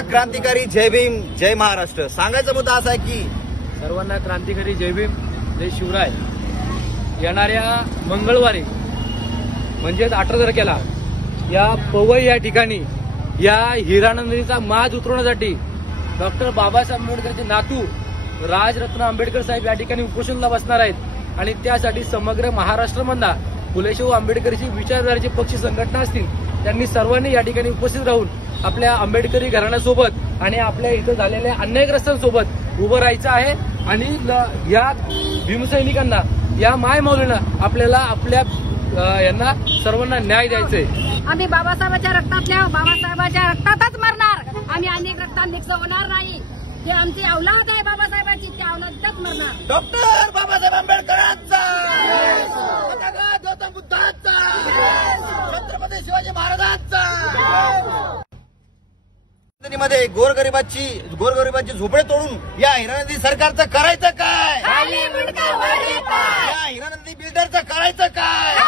क्रांतिकारी जय भीम जय महाराष्ट्र. सांगायचा मुद्दा असा आहे की सर्वांना क्रांतिकारी जय भीम जय शिवराय. येणाऱ्या मंगळवारी म्हणजेच 18 तारखेला या पवई या ठिकाणी या हिरा नदीचा माज उतरवण्यासाठी डॉक्टर बाबासाहेब आंबेडकरचे नातू राजरत्न आंबेडकर साहेब या ठिकाणी उपोषणाला बसणार आहेत आणि त्यासाठी समग्र महाराष्ट्रामधला फुलेशाहू आंबेडकरची विचारधारेचे पक्ष संघटना असतील त्यांनी सर्वांनी या ठिकाणी उपस्थित राहून आपल्या आंबेडकरी घराण्यासोबत आणि आपल्या इथं झालेल्या अन्यायग्रस्तांसोबत उभं राहायचं आहे आणि या भीमसैनिकांना या मायमौलींना आपल्याला आपल्या यांना सर्वांना न्याय द्यायचंय. आम्ही बाबासाहेबांच्या रक्तातच मरणार. आम्ही अनेक रक्तांनी होणार नाही. जे आमची औलाद आहे बाबासाहेबांची त्या औलादच मरणार. डॉक्टर बाबासाहेब आंबेडकरांचा, गौतम बुद्धांचा, छत्रपती शिवाजी महाराजांचा. मध्ये गोरगरिबाची झोपडे तोडून या हिरानंदी सरकारचं करायचं काय? या हिरानंदी बिल्डरचं करायचं काय?